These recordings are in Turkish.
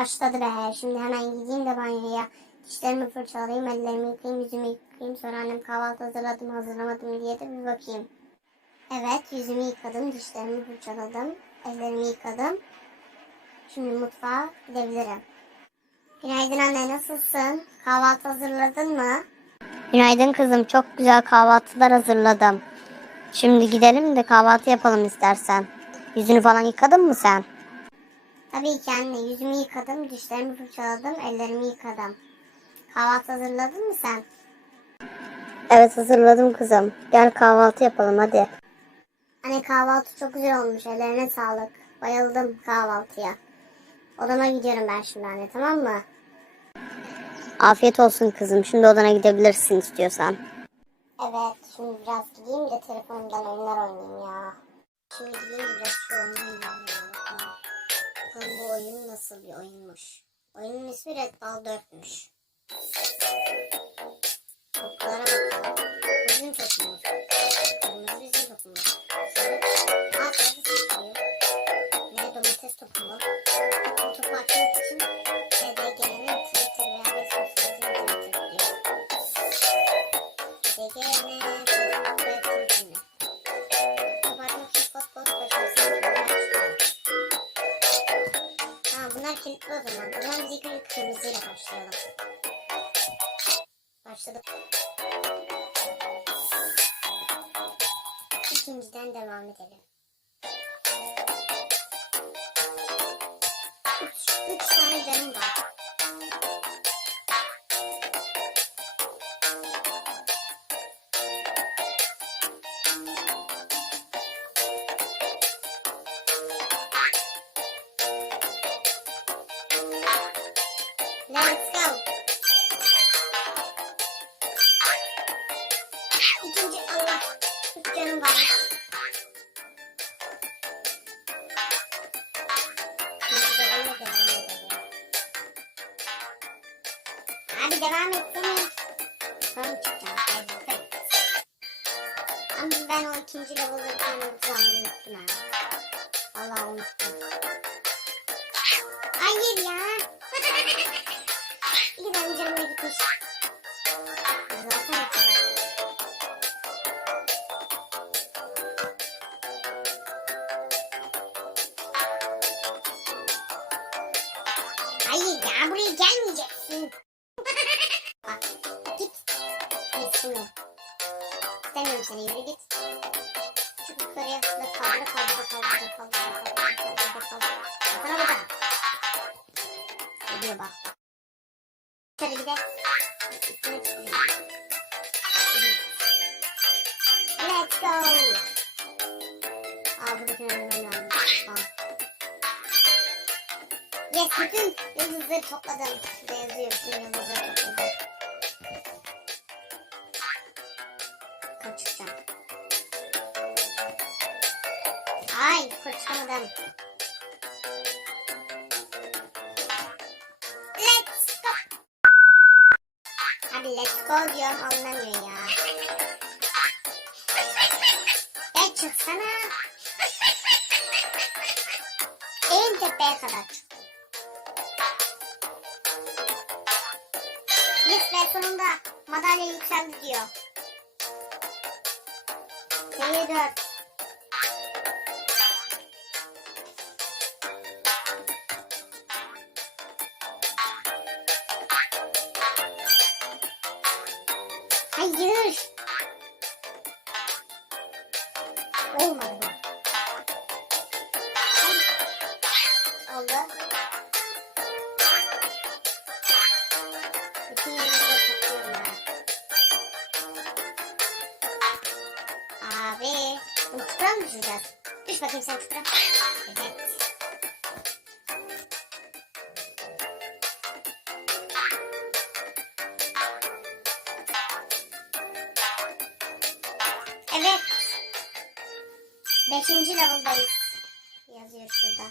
başladı be. Şimdi hemen gideyim de banyoya. Dişlerimi fırçalayayım, ellerimi yıkayayım, yüzümü yıkayayım. Sonra annem kahvaltı hazırladım, hazırlamadım diye de bir bakayım. Evet, yüzümü yıkadım, dişlerimi fırçaladım, ellerimi yıkadım. Şimdi mutfağa gidebilirim. Günaydın anne, nasılsın? Kahvaltı hazırladın mı? Günaydın kızım, çok güzel kahvaltılar hazırladım. Şimdi gidelim de kahvaltı yapalım istersen. Yüzünü falan yıkadın mı sen? Tabii ki anne. Yüzümü yıkadım, dişlerimi fırçaladım, ellerimi yıkadım. Kahvaltı hazırladın mı sen? Evet hazırladım kızım. Gel kahvaltı yapalım hadi. Anne kahvaltı çok güzel olmuş. Ellerine sağlık. Bayıldım kahvaltıya. Odama gidiyorum ben şimdi anne tamam mı? Afiyet olsun kızım. Şimdi odana gidebilirsin istiyorsan. Evet şimdi biraz gideyim de telefonumdan oyunlar oynayayım ya. Şimdi gideyim biraz şu oyun nasıl bir oyunmuş. Oyunun ismi Red Ball 4'müş. Toplara bakalım. Bizim topumuz. Kırmızı bizim topumuz. Başladık. İkinciden devam edelim. Üç, üç tane canım var. Hadi devam etsene. Sonra çıkacağım. Ama ben o ikinci level'daki unuttum. Unuttum. Allah unuttum. Hayır ya. İki tane canıma gitmiş. İstemiyorum seni yürü git. Çık yukarıya da kaldır kaldır kaldır kaldır kaldır kaldır kaldır. Sana burada. Gidiyor bak. Şöyle bir de üstüne çıkıyor. Let's go. Aa buradakini öğrenmem lazım. Tamam. Yes bütün yıldızları topladım. Şurada yazıyor bütün yıldızları topladım. Kaçacağım. Ay kaçamadım. Let's go. Hadi let's go diyorum anlamıyor ya. Ya çıksana. En tepeye kadar çık. Sonunda madalya yükseldi diyor. Seviye 4. Hayır. Olmadı bu. Bunu çukura mı düşüreceğiz? Düş bakayım sen çukura. Evet. Evet. Beşinci level'dayız. Yazıyor şurada.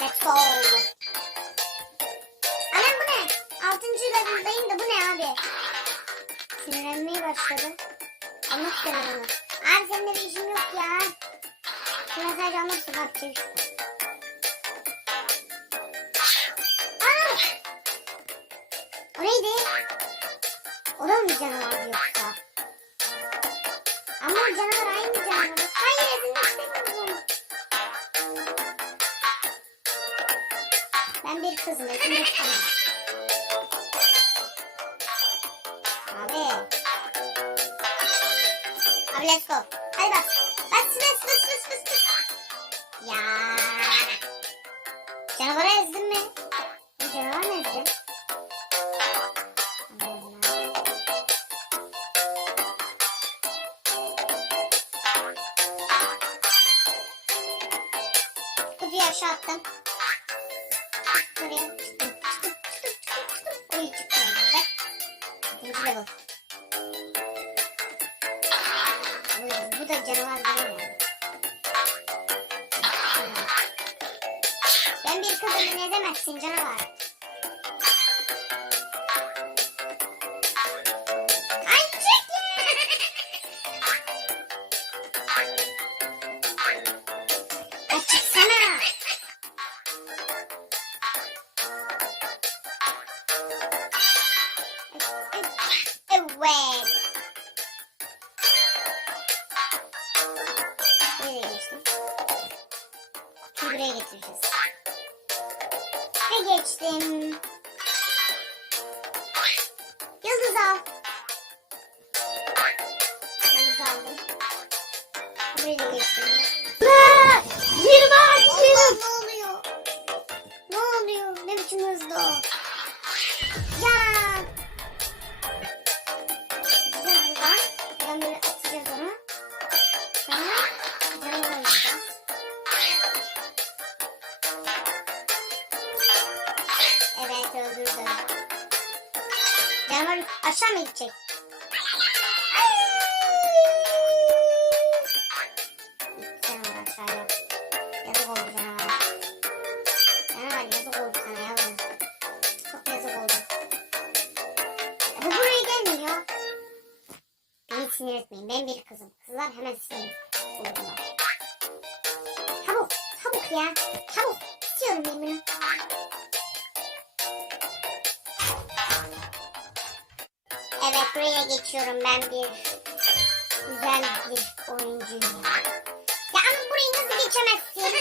Go. Anam bu ne? Altıncı level'dayım da bu ne abi? Sinirlenmeye başladı. Almak istemem onu. Abi seninle bir işim yok ya. Şuna sadece istedim. Bak çevir. Aa! O neydi? O da mı bir canavar yoksa? Ama canavar aynı canavar. Hayır ezilmek istemiyorum. Ezilmek istemiyorum. Abi. Abi let's go. Hadi bak. Bas bas bas bas bas bas. Ya. Canavarı ezdin mi? Bu canavar mı Allah. Kutuyu aşağı attım. Bu da canavar değil mi? Ben bir kızımı ne demezsin canavar. Evet. Nereye geçtim? Kutuyu buraya getireceğiz. Ve geçtim. Yıldız al. Yıldız aldım. Buraya da geçtim. Yirmi Allah ne oluyor? Ne oluyor? Ne biçim hızlı o? Buraya gelmiyor. Beni sinir etmeyin. Ben bir kızım. Kızlar hemen sinir olurlar. Çabuk. Çabuk ya. Çabuk. İstiyorum yeminimi. Evet buraya geçiyorum ben bir güzel bir oyuncuyum. Ya ama burayı nasıl geçemezsin?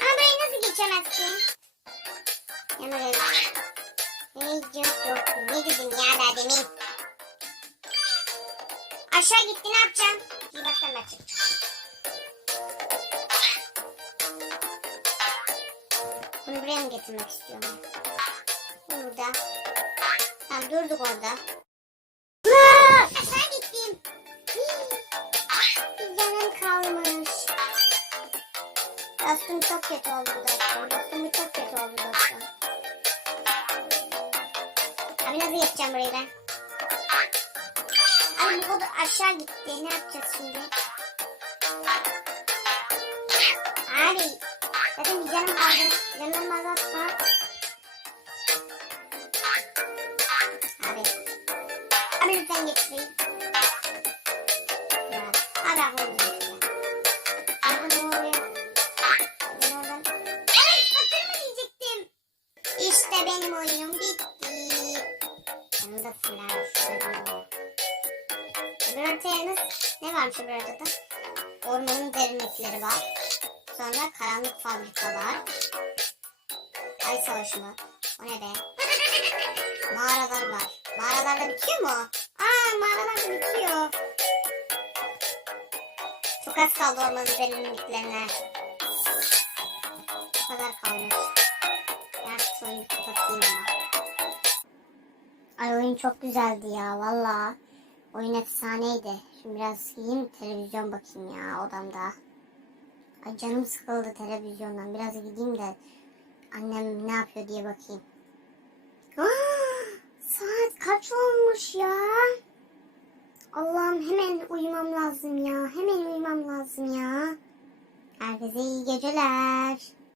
ama burayı nasıl geçemezsin? Gel. Ne yok. Ne dedim ya daha demin? Aşağı gitti ne yapacaksın? Bir bakalım açık. Bunu buraya mı getirmek istiyorum? Burada. Tamam durduk orada. Kalmış. Dostum çok kötü oldu dostum. Dostum çok kötü oldu dostum. Abi nasıl geçeceğim burayı ben? Abi bu kadar aşağı gitti. Ne yapacağız şimdi? Abi. Zaten canım kaldı. Canım azaltma. Abi. Abi lütfen geçmeyin. Abi. Abi Nasıl? Ne varmış öbür ortada? Ormanın derinlikleri var. Sonra karanlık fabrikalar. Ay savaşı mı? O ne be? Mağaralar var. Mağaralarda bitiyor mu? Aa mağaralarda bitiyor. Çok az kaldı ormanın derinliklerine. Bu kadar kalmış. Ben şu kapatayım ama. Ay oyun çok güzeldi ya valla. Oyun efsaneydi. Şimdi biraz yiyeyim televizyon bakayım ya odamda. Ay canım sıkıldı televizyondan. Biraz gideyim de annem ne yapıyor diye bakayım. Aa, saat kaç olmuş ya? Allah'ım hemen uyumam lazım ya. Hemen uyumam lazım ya. Herkese iyi geceler.